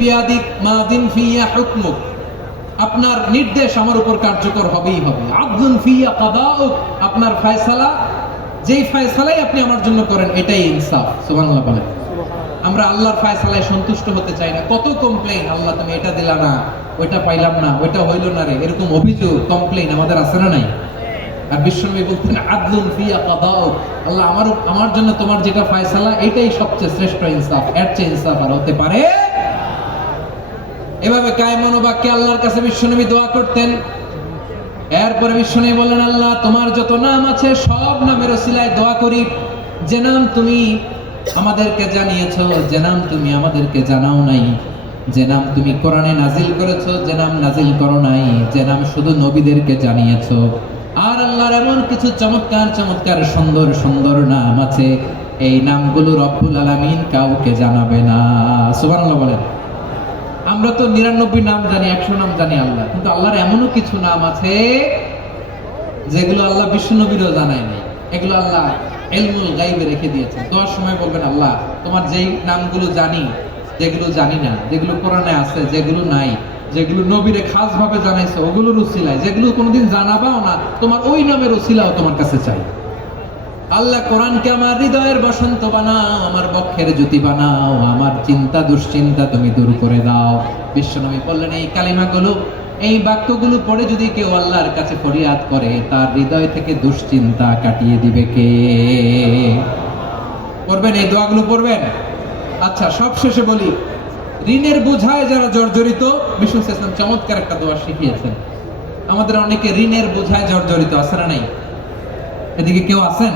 বিয়াদিক মাদিন ফিয়া হুকমুক, আপনার নির্দেশ আমার উপর কার্যকর হবেই হবে। আদলুন ফিয়া কাদাউক, আপনার ফয়সালা, যেই ফয়সালাই আপনি আমার জন্য করেন এটাই ইনসাফ। সুবহানাল্লাহ বলেন। আমরা আল্লাহর ফয়সালায় সন্তুষ্ট হতে চাই না। কত কমপ্লেইন, আল্লাহ তুমি এটা দিলা না, ওইটা পাইলাম না, ওইটা হইল না রে, এরকম অভিযোগ কমপ্লেইন আমাদের আছে না নাই? আর বিশ্বনবী বলতেন আদলুন ফিয়া কাদাউক, আল্লাহ আমার জন্য তোমার যেটা ফয়সালা এটাই সবচেয়ে শ্রেষ্ঠ ইনসাফ, এর চেয়ে ইনসাফ আর হতে পারে। এভাবে কায়েম মনোবাক্যে আল্লাহর কাছে বিশ্বনবী দোয়া করতেন। এরপরে বিশ্বনবী বললেন, আল্লাহ তোমার যত নাম আছে সব নামের ওসিলায় দোয়া করি, যে নাম তুমি আমাদেরকে জানিয়েছো, যে নাম তুমি আমাদেরকে জানাও নাই, যে নাম তুমি কোরআনে নাজিল করেছো, যে নাম নাজিল করো নাই, যে নাম শুধু নবীদেরকে জানিয়েছো। আর আল্লাহর এমন কিছু চমৎকার চমৎকার সুন্দর সুন্দর নাম আছে, এই নামগুলো রব্বুল আলামিন কাউকে জানাবে না। সুবহানাল্লাহ বলেন। আমরা তো 99 নাম জানি, 100 নাম জানি আল্লাহ, কিন্তু আল্লাহর এমনও কিছু নাম আছে যেগুলো আল্লাহ বিশ্বনবীরও জানায় নাই। এগুলো আল্লাহ ইলমুল গায়বে রেখে দিয়েছেন। দোয়ার সময় বলবেন, আল্লাহ তোমার যেই নামগুলো জানি, যেগুলো জানি না, যেগুলো কোরআনে আছে, যেগুলো নাই, যেগুলো নবীরে খাস ভাবে জানাইছো ওগুলোর উসিলায়, যেগুলো কোনোদিন জানাবাও না তোমার ওই নামের উসিলাও তোমার কাছে চাই। আল্লাহ কোরআনকে আমার হৃদয়ের বসন্ত বানাও, আমার বক্ষের জ্যোতি বানাও, আমার চিন্তা দুশ্চিন্তা তুমি দূর করে দাও। বিশ্বনবী বললেন, এই কালিমাগুলো, এই বাক্যগুলো পড়ে যদি কেউ আল্লাহর কাছে ফরিয়াদ করে, তার হৃদয় থেকে দুশ্চিন্তা কাটিয়ে দিবে কে? পড়বেন, এই দোয়াগুলো পড়বেন। আচ্ছা, সব শেষে বলি, ঋণের বোঝায় যারা জর্জরিত, বিষ্ণু ইসলাম চমৎকার একটা দোয়া শিখিয়েছেন। আমাদের অনেকে ঋণের বোঝায় জর্জরিত, আছে না নাই? এদিকে কেউ আছেন?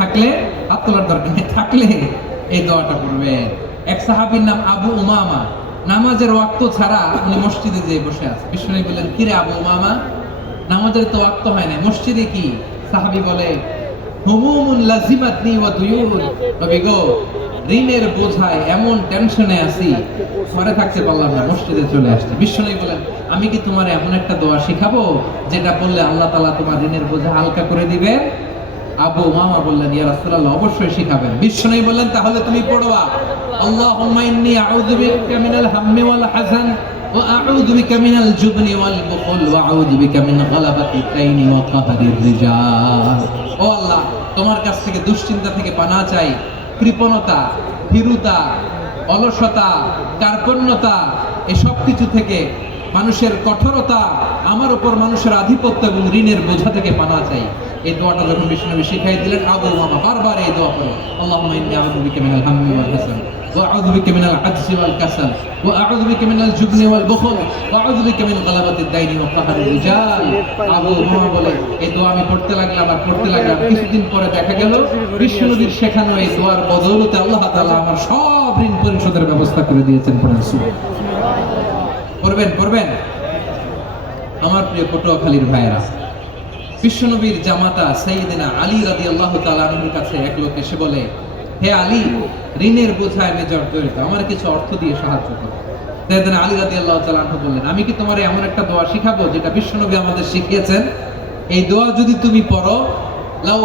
থাকলে হাত তোলার দরকার নেই, থাকলে এই দোয়াটা পড়বেন। এক সাহাবীর নাম আবু উমামা, নামাজের ওয়াক্ত ছাড়া উনি মসজিদে যেয়ে বসে আছে। বিশ্বনবী বললেন, কি রে আবু উমামা, নামাজের তো ওয়াক্ত হয় না, মসজিদে কি? সাহাবী বলে, হুমুমুন লাজিমাতনি ওয়া দুয়ুন, নবী গো ঋণের বোঝায় এমন টেনশনে আছি, ঘরে থাকতে পারলাম না, মসজিদে চলে আসছে। বিশ্বনবী বলেন, আমি কি তোমার এমন একটা দোয়া শিখাবো যেটা বললে আল্লাহ তাআলা তোমার ঋণের বোঝা হালকা করে দিবেন? আবু উমামা বললেন, ইয়া রাসূলুল্লাহ, অবশ্যই শিখাবেন। বিশ্বনবী বললেন, তাহলে তুমি পড়বা, আল্লাহুম্মা ইন্নী আউযু বিকা মিনাল হাম্মি ওয়াল হাযান ওয়া আউযু বিকা মিনাল জুবনি ওয়াল বুখল ওয়া আউযু বিকা মিন গালাবাতিদ দাইনি ওয়া কাহরির রিজাল। ও আল্লাহ, তোমার কাছ থেকে দুশ্চিন্তা থেকে পানাহ চাই, কৃপণতা, ভীরুতা, অলসতা, কার্পণ্যতা, এসব কিছু থেকে, মানুষের কঠোরতা, আমার উপর মানুষের আধিপত্য এবং ঋণের বোঝা থেকে পানাহ চাই। এই দোয়াটা যখন বিশ্বনবী শিখাই দিলেন, আবু উমামা বারবার এই দোয়া পড়ো, আল্লাহুম্মা ইন্নী আউযু বিকা মিনাল হাম্মি ওয়াল হাযান ওয়া আউযু বিকা মিনাল আজজি ওয়াল কাসাল ওয়া আউযু বিকা মিনাল জুবনি ওয়াল বুখল ওয়া আউযু বিকা মিন গালাবাতিদ দাইনি ওয়া কাহরির রিজাল। আবু উমামা বলে, এই দোয়া আমি পড়তে লাগলাম আর পড়তে লাগলাম, কিছুদিন পরে দেখা গেল বিশ্বনবীর শেখানো এই দোয়ার বদৌলতে আল্লাহ তাআলা আমার সব ঋণ পরিশোধের ব্যবস্থা করে দিয়েছেন। পড়বেন, পড়বেন। আমার প্রিয় পটুয়াখালীর ভাইয়েরা, বিশ্বনবীর জামাতা সাইয়েদনা আলী রাদিয়াল্লাহু তাআলা আনহুর কাছে এক লোক এসে বলে, হে আলী, ঋণের বোঝায় আমি জর্জরিত, আমার কিছু অর্থ দিয়ে সাহায্য করো। সাইয়েদনা আলী রাদিয়াল্লাহু তাআলা আনহু বললেন, আমি কি তোমার এমন একটা দোয়া শিখাবো যেটা বিশ্বনবী আমাদের শিখিয়েছেন? এই দোয়া যদি তুমি পড়ো, লাউ